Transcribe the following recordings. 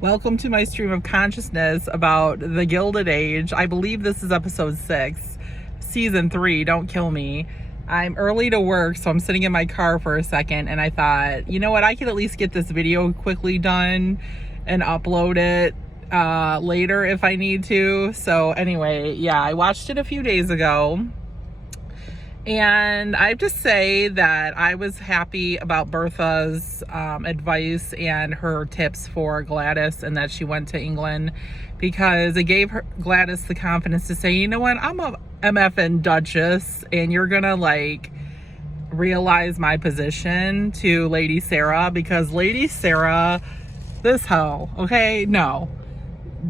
Welcome to my stream of consciousness about the Gilded Age. I believe this is episode 6, season 3. Don't kill me. I'm early to work, so I'm sitting in my car for a second, and I thought, you know what, I could at least get this video quickly done and upload it later if I need to. So anyway, yeah, I watched it a few days ago. And I have to say that I was happy about Bertha's advice and her tips for Gladys, and that she went to England, because it gave Gladys the confidence to say, you know what, I'm a MFN Duchess, and you're gonna like realize my position to Lady Sarah, because Lady Sarah, this hoe, okay, no.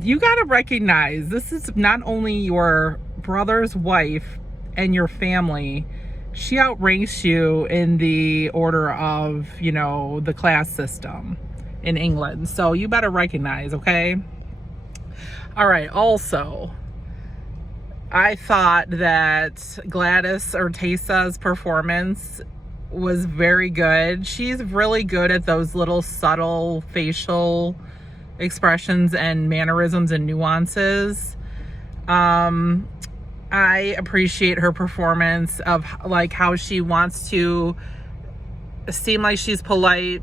You gotta recognize this is not only your brother's wife and your family, she outranks you in the order of, you know, the class system in England. So you better recognize, okay? All right, also, I thought that Gladys Ortesa's performance was very good. She's really good at those little subtle facial expressions and mannerisms and nuances. I appreciate her performance of like how she wants to seem like she's polite,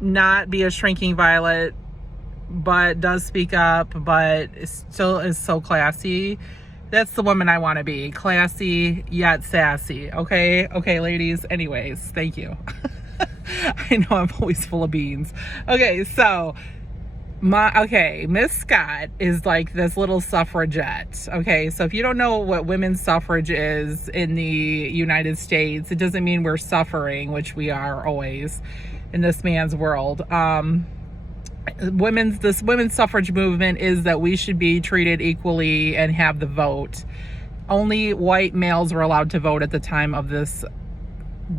not be a shrinking violet, but does speak up, but still is so classy. That's the woman I want to be. Classy yet sassy. Okay, ladies. Anyways, thank you. I know I'm always full of beans. Okay, so Miss Scott is like this little suffragette. Okay, so if you don't know what women's suffrage is in the United States, it doesn't mean we're suffering, which we are always in this man's world. This women's suffrage movement is that we should be treated equally and have the vote. Only white males were allowed to vote at the time of this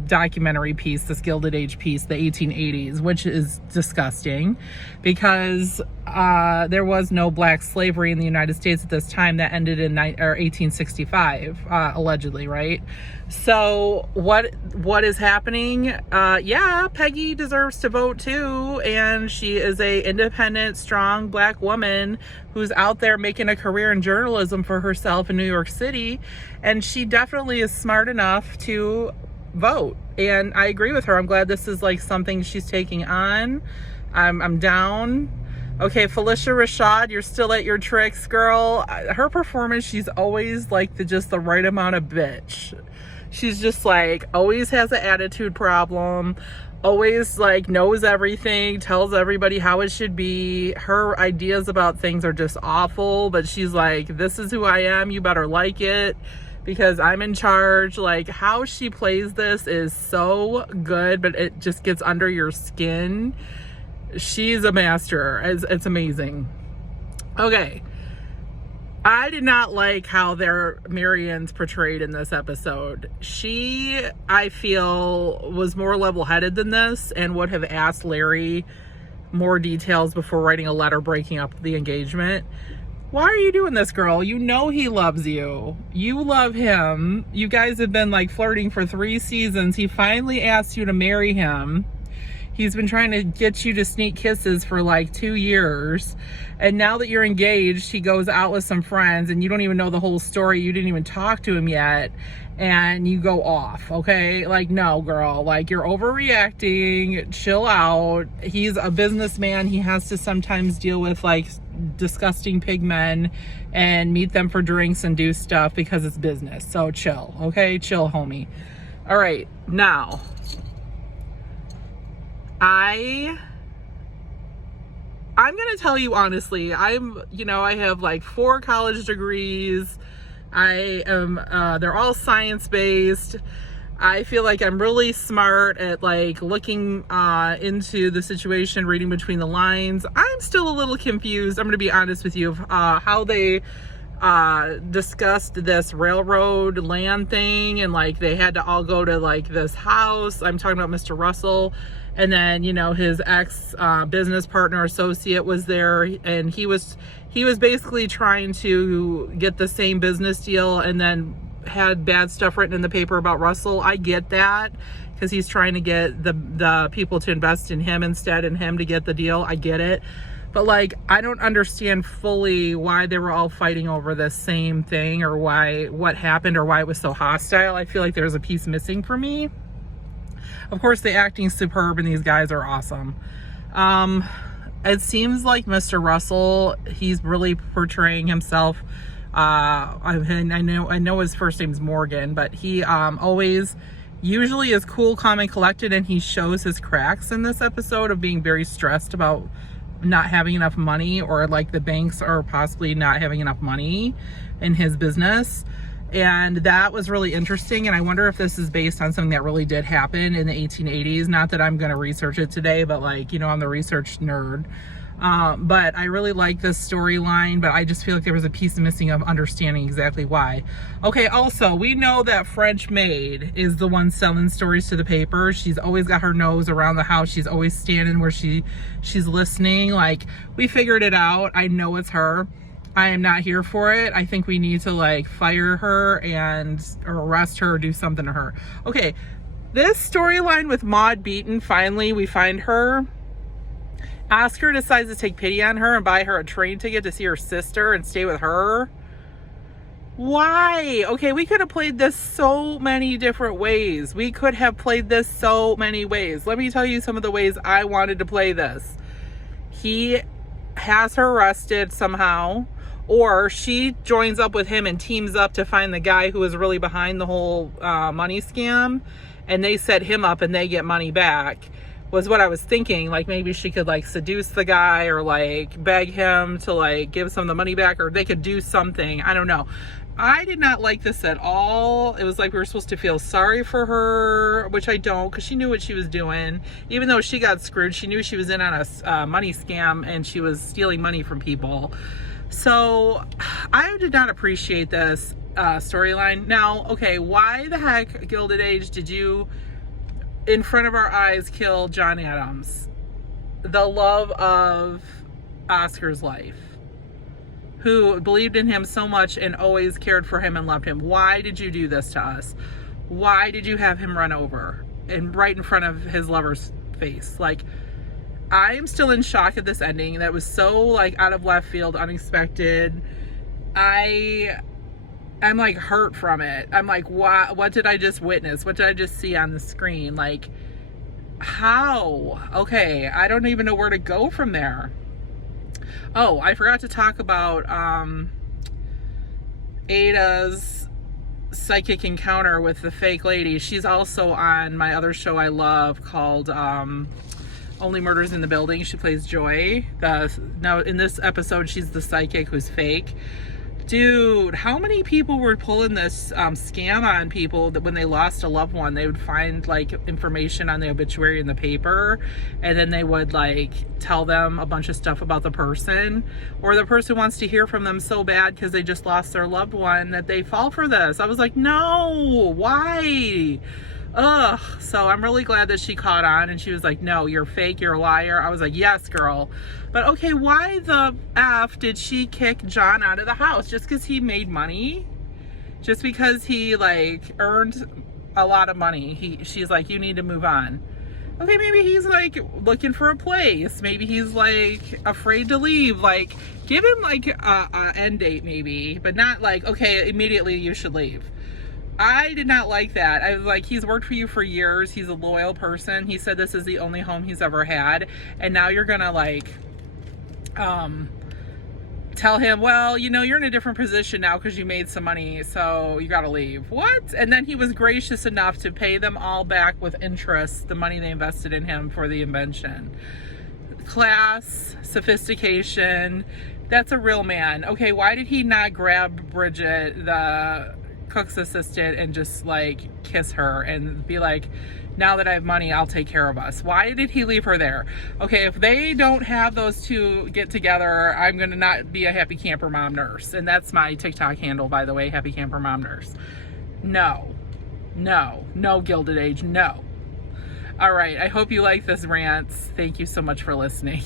documentary piece, this Gilded Age piece, the 1880s, which is disgusting, because there was no black slavery in the United States at this time. That ended in 1865, allegedly, right? So what is happening? Yeah, Peggy deserves to vote too, and she is a independent, strong black woman who's out there making a career in journalism for herself in New York City, and she definitely is smart enough to vote. And I agree with her. I'm glad this is like something she's taking on. I'm down. Okay, Felicia Rashad, you're still at your tricks, girl. Her performance, she's always like just the right amount of bitch. She's just like always has an attitude problem, always like knows everything, tells everybody how it should be. Her ideas about things are just awful, but she's like, this is who I am, you better like it, because I'm in charge. Like, how she plays this is so good, but it just gets under your skin. She's a master. It's amazing. Okay. I did not like how Marianne's portrayed in this episode. She, I feel, was more level-headed than this and would have asked Larry more details before writing a letter breaking up the engagement. Why are you doing this, girl? You know he loves you. You love him. You guys have been like flirting for 3 seasons. He finally asked you to marry him. He's been trying to get you to sneak kisses for like 2 years. And now that you're engaged, he goes out with some friends and you don't even know the whole story. You didn't even talk to him yet. And you go off, okay? Like, no, girl, like you're overreacting. Chill out. He's a businessman. He has to sometimes deal with like disgusting pig men and meet them for drinks and do stuff because it's business. So chill, okay? Chill, homie. All right, now I'm gonna tell you honestly, I have like 4 college degrees. They're all science-based. I feel like I'm really smart at like looking into the situation, reading between the lines. I'm still a little confused, I'm gonna be honest with you, of how they discussed this railroad land thing, and like they had to all go to like this house. I'm talking about Mr. Russell, and then his ex business partner associate was there, and he was basically trying to get the same business deal, and then had bad stuff written in the paper about Russell. I get that, because he's trying to get the people to invest in him instead, and him to get the deal. I get it. But like, I don't understand fully why they were all fighting over the same thing, or what happened, or why it was so hostile. I feel like there's a piece missing for me. Of course, the acting's superb and these guys are awesome. It seems like Mr. Russell, he's really portraying himself. I know his first name's Morgan, but he always usually is cool, calm, and collected, and he shows his cracks in this episode of being very stressed about not having enough money, or like the banks are possibly not having enough money in his business. And that was really interesting, and I wonder if this is based on something that really did happen in the 1880s. Not that I'm going to research it today, but like, you know, I'm the research nerd. But I really like this storyline, but I just feel like there was a piece missing of understanding exactly why. Okay, also, we know that French maid is the one selling stories to the paper. She's always got her nose around the house. She's always standing where she's listening. Like, we figured it out. I know it's her. I am not here for it. I think we need to like fire her or arrest her or do something to her. Okay, this storyline with Maud Beaton, finally we find her. Oscar decides to take pity on her and buy her a train ticket to see her sister and stay with her. Why? Okay, we could have played this so many different ways. We could have played this so many ways. Let me tell you some of the ways I wanted to play this. He has her arrested somehow, or she joins up with him and teams up to find the guy who was really behind the whole money scam, and they set him up and they get money back, was what I was thinking. Like, maybe she could like seduce the guy, or like beg him to like give some of the money back, or they could do something. I don't know. I did not like this at all. It was like we were supposed to feel sorry for her, which I don't, because she knew what she was doing. Even though she got screwed, she knew she was in on a money scam and she was stealing money from people. So I did not appreciate this storyline. Now, okay, why the heck, Gilded Age, did you, in front of our eyes, kill John Adams, the love of Oscar's life, who believed in him so much and always cared for him and loved him? Why did you do this to us? Why did you have him run over and right in front of his lover's face? Like, I am still in shock at this ending. That was so like out of left field, unexpected. I'm like hurt from it. I'm like, what did I just witness? What did I just see on the screen? Like, how? Okay, I don't even know where to go from there. Oh, I forgot to talk about Ada's psychic encounter with the fake lady. She's also on my other show I love called Only Murders in the Building. She plays Joy. Now in this episode, she's the psychic who's fake. Dude, how many people were pulling this scam on people that when they lost a loved one, they would find like information on the obituary in the paper, and then they would like tell them a bunch of stuff about the person, or the person wants to hear from them so bad because they just lost their loved one that they fall for this. I was like, no, why? Ugh. So I'm really glad that she caught on and she was like, no, you're fake, you're a liar. I was like, yes, girl. But okay, why the F did she kick John out of the house? Just because he made money? Just because he like earned a lot of money? She's like, you need to move on. Okay, maybe he's like looking for a place. Maybe he's like afraid to leave. Like, give him like a end date maybe, but not like, okay, immediately you should leave. I did not like that. I was like, he's worked for you for years. He's a loyal person. He said this is the only home he's ever had. And now you're gonna like tell him, well, you know, you're in a different position now because you made some money, so you gotta leave. What? And then he was gracious enough to pay them all back with interest, the money they invested in him for the invention. Class, sophistication, that's a real man. Okay, why did he not grab Bridget, the cook's assistant, and just like kiss her and be like, now that I have money, I'll take care of us? Why did he leave her there? Okay, if they don't have those two get together, I'm gonna not be a happy camper mom nurse. And that's my TikTok handle, by the way, happy camper mom nurse. No, Gilded Age, no. All right, I hope you like this rant. Thank you so much for listening.